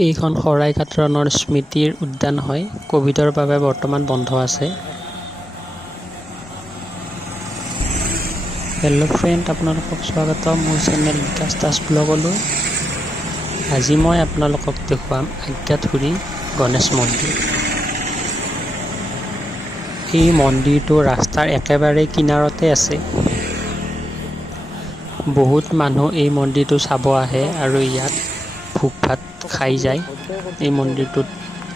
এইখন শৰাইঘাট ৰণৰ স্মৃতিৰ উদ্যান হয়। কোভিডৰ বাবে বৰ্তমান বন্ধ আছে। হেল্ল' ফ্ৰেণ্ড, আপোনালোকক স্বাগতম মোৰ চেনেল বিকাশ দাস ব্লগলৈ। আজি মই আপোনালোকক দেখুৱাম আজ্ঞাধুৰী গণেশ মন্দিৰ। এই মন্দিৰটো ৰাস্তাৰ একেবাৰে কিনাৰতে আছে। বহুত মানুহ এই মন্দিৰটো চাব আহে আৰু ইয়াত ভোগ ভাত খাই যায়। এই মন্দিৰটোত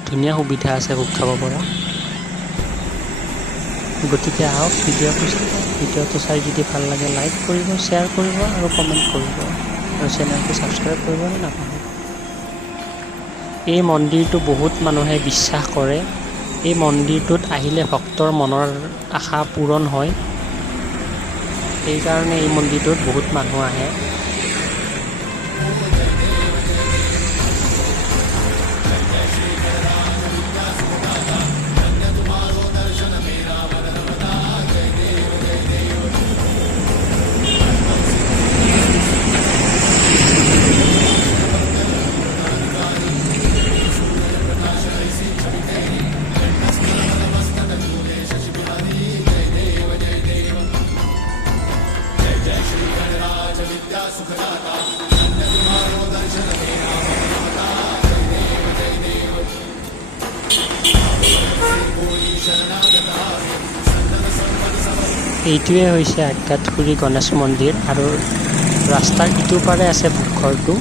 ধুনীয়া সুবিধা আছে ভোগ খাব পৰা। গতিকে আহক ভিডিঅ'টো চাই যদি ভাল লাগে লাইক কৰিব, শ্বেয়াৰ কৰিব আৰু কমেণ্ট কৰিব আৰু চেনেলটো ছাবস্ক্ৰাইব কৰিবলৈ নাপাহৰিব। এই মন্দিৰটো বহুত মানুহে বিশ্বাস কৰে। এই মন্দিৰটোত আহিলে ভক্তৰ মনৰ আশা পূৰণ হয়। সেইকাৰণে এই মন্দিৰটোত বহুত মানুহ আহে। এইটোৱে হৈছে আজ্ঞাধুৰী গণেশ মন্দিৰ আৰু ৰাস্তাৰ ইটো পাৰে আছে ভোগঘৰটো।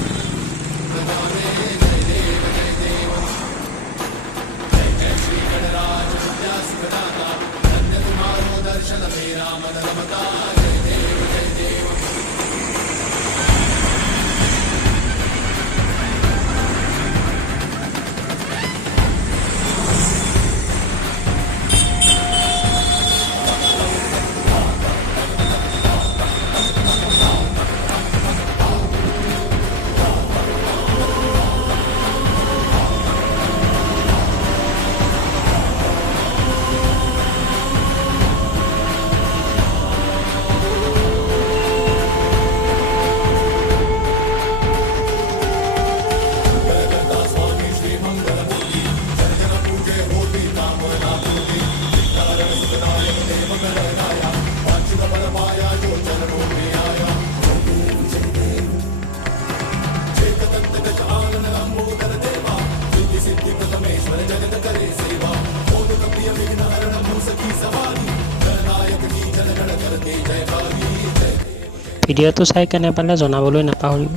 ভিডিঅ'টো চাই কেনে পালে জনাবলৈ নাপাহৰিব।